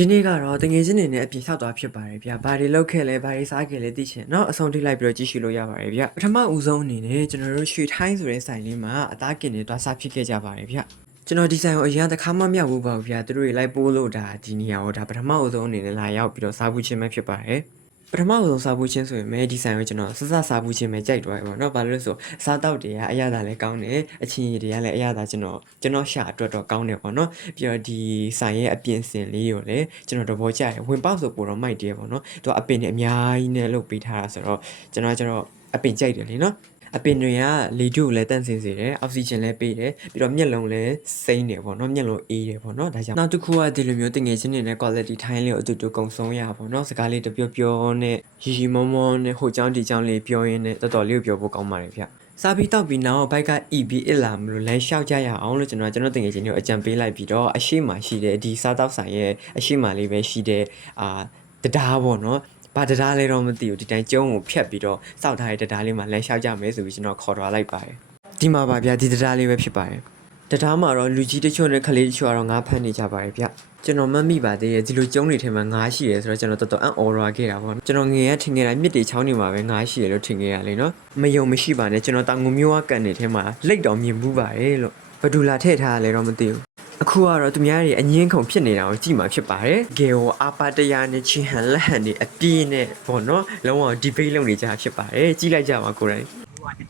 ဒီနေ့ကတော့တငယ်ချင်းတွေနဲ့အပြင်လျှောက်သွားဖြစ်ပါတယ်ဗျ။ဘာတွေလုပ်ခဲ့လဲဘာတွေစားခဲ့လဲသိချင်เนาะအဆုံးထိလိုက်ပြီးတော့ကြည့်ရှုလို့ရပါတယ်ဗျ။ပထမဦးဆုံးအနေနဲ့ကျွန်တော်တို့ရွှေထိုင်းဆိုတဲ့ဆိုင်လေးမှာအသားကင်တွေသွားစားဖြစ်ခဲ့ကြပါတယ်ဗျ။ကျွန်တော်ဒီဆိုင်ကိုအရင်တစ်ခါမှမရောက်ဘူးပါဗျာသူတို့တွေလိုက်ပိုးလို့ဒါဒီနေရာကိုဒါပထမဦးဆုံးအနေနဲ့လာရောက်ပြီးတော့စားဖို့ချင်းပဲဖြစ်ပါတယ်ပထမဆုံးစားဖို့ချင်းဆိုရင်မဲဒီဆိုင်ကိုကျွန်တော်ဆက်စားဖို့ချင်းပဲကြိုက်သွားပြီပေါ့နော်။ဘာလို့လဲဆိုစားတောက်တွေကအရသာလည်းကောင်းတယ်အချင်းရည်တွေကလည်းအရသာကျွန်တော်ရှာအတွက်တော့ကောင်းတယ်ပေါ့နော်။ပြီးတော့ဒီဆိုင်ရဲ့အပြင်စင်လေးကိုလည်းကျွန်တော်တဘောကြတယ်ဝင်ပေါက်ဆိုပိုတော့မိုက်တယ်ပေါ့နော်။သူကအပင်တွေအများကြီးနဲ့လုပ်ပေးထားတာဆိုတော့ကျွန်တော်အပင်ကြိုက်တယ်လေနော်။အပင်တွေကလေထုကိုလည်းတန့်စင်စေတယ်အောက်ဆီဂျင်လည်းပေးတယ်ပြီးတော့မျက်လုံးလည်းစိမ့်တယ်ပေါ့နော်မျက်လုံးအေးတယ်ပေါ့နော်ဒါကြောင့်နောက်တစ်ခုကဒီလိုမျိုးတငယ်ချင်းတွေနဲ့ quality ထိုင်းလေးကိုအတူတူကုံဆုံးရပါပေါ့နော်စကားလေးတပြောနဲ့ရီမောမောနဲ့ဟိုเจ้าဒီเจ้าလေးပြောရင်းနဲ့တော်တော်လေးကိုပြောဖို့ကောင်းပါတယ်ဗျစားပြီးတောက်ပြီးနောက်ဘိုက်က EB အစ်လာမလို့လမ်းလျှောက်ကြရအောင်လို့ကျွန်တော်တငယ်ချင်းတွေကိုအကြံပေးလိုက်ပြီးတော့အရှိမရှိတဲ့ဒီစားတောက်ဆိုင်ရဲ့အရှိမလေးပဲရှိတဲ့တရားပေါ့နော်ဘာတရားလဲတော့မသိဘူးဒီတိုင်းကျုံးကိုဖြတ်ပြီးတော့စောက်ထားတဲ့တရားလေးမှာလမ်းလျှောက်ကြမယ်ဆိုပြီးကျွန်တော်ခေါ်သွားလိုက်ပါတယ်ဒီမှာပါဗျာဒီတရားလေးပဲဖြစ်ပါတယ်တရားမှာတော့လူကြီးတချို့နဲ့ကလေးတချို့ကတော့ငါးဖမ်းနေကြပါတယ်ဗျကျွန်တော်မမိပါသေးရဲ့ဒီလိုကျုံးတွေထဲမှာငါးရှိတယ်ဆိုတော့ကျွန်တော်တော်တော်အံ့ဩရခဲ့တာပေါ့ကျွန်တော်ငယ်ရထင်ခဲ့တာမြစ်တွေချောင်းတွေမှာပဲငါးရှိတယ်လို့ထင်ခဲ့ရလေနော်မယုံမရှိပါနဲ့ကျွန်တော်တောင်ငူမျိုးကကန်နေထဲမှာလိတ်တော်မြင်မှုပါတယ်လို့ဘဒူလာထည့်ထားရလဲတော့မသိဘူးအခုကတော့သူများတွေအငင်းခုန်ဖြစ်နေတာကိုကြည့်မှာဖြစ်ပါတယ်ဂေကိုအာပါတရားနဲ့ချင်းဟန်လက်ဟန်တွေအပြည့်နဲ့ပေါ့နော်လုံးဝ debate လုပ်နေကြဖြစ်ပါတယ်ကြည့်လိုက်ကြပါကိုယ်တိုင်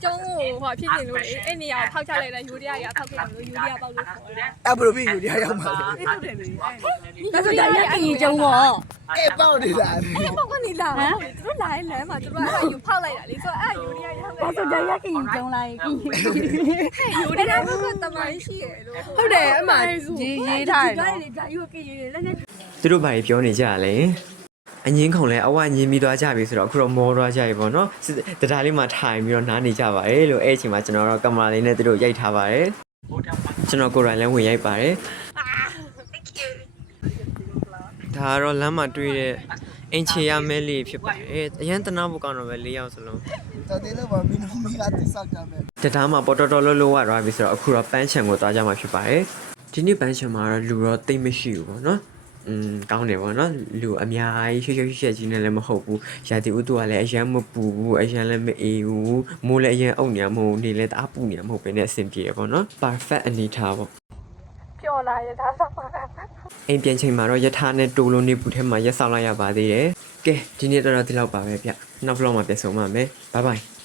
ကျုံးကိုဟောဖြစ်နေလို့လေအဲ့နေရာကိုထောက်ချလိုက်တဲ့ယူရီးယားကြီးထောက်ခဲ့လို့ယူရီးယားပေါက်လို့ခေါ်တယ်အဲ့ဘယ်လိုဖြစ်ယူရီးယားရောက်မှာလဲအဲ့ဟုတ်တယ်လေဒါဆိုဒါရက်ကင်ကျုံပေါ့အဲ့ပေါက်နေလားအဲ့ပေါက်ကနေလာဟမ်သူတို့လာရင်လမ်းမှာသူတို့အဲ့ယူဖောက်လိုက်တာလေဆိုတော့အဲ့ယူရီးယားရောက်ဒါဆိုဒါရက်ကင်ကျုံလိုက်ကင်ယူရီးယားကတမိုင်းရှိရလို့ဟုတ်တယ်အမှရေးထားတယ်ဒါလေဒါယူကင်လက်နဲ့သူတို့ဘာပြောနေကြလဲအငင်းခုံလဲအဝညင်းပြီးသွားကြပြီဆိုတော့အခုတော့မောသွားကြပြီပေါ့နော်တရားလေးမှာထိုင်ပြီးတော့နားနေကြပါတယ်လို့အဲ့အချိန်မှာကျွန်တော်တော့ကင်မရာလေးနဲ့သူတို့ရိုက်ထားပါတယ်ကျွန်တော်ကိုယ်တိုင်လည်းဝင်ရိုက်ပါတယ်ဒါကတော့လမ်းမှာတွေ့တဲ့အင်ချီရမဲလေးဖြစ်ပါတယ်အရန်တနာဖို့ကောင်းတော့ပဲ၄ယောက်စလုံးတော်တယ်လို့ဗမင်းတို့မိကတိဆောက်ကြမယ်တရားမှာပေါ်တော်လို့လို့ရသွားပြီဆိုတော့အခုတော့ပန်းချံကိုသွားကြမှာဖြစ်ပါတယ်ဒီနေ့ပန်းချံမှာတော့လူတော့တိတ်မရှိဘူးပေါ့နော်ကောင်းတယ်ပေါ့နော်လူအများကြီးရှေ့ကြီးနဲ့လည်းမဟုတ်ဘူးရာသီဥတုကလည်းအရန်မပူဘူးအရန်လည်းမအေးဘူးမိုးလည်းအရန်အုပ်နေမှာမဟုတ်နေလည်းတအားပူနေမှာမဟုတ်ဘဲနဲ့အဆင်ပြေရပေါ့နော် perfect အနေထားပေါ့ပျော်လာရတာတော့အိမ်ပြန်ချိန်မှာတော့ယထာနဲ့တိုးလုံးနေပူထဲမှာရက်ဆောင်လိုက်ရပါသေးတယ်ကဲဒီနေ့တော့ဒီလောက်ပါပဲဗျနောက် vlog မှာပြန်ဆုံပါမယ် bye bye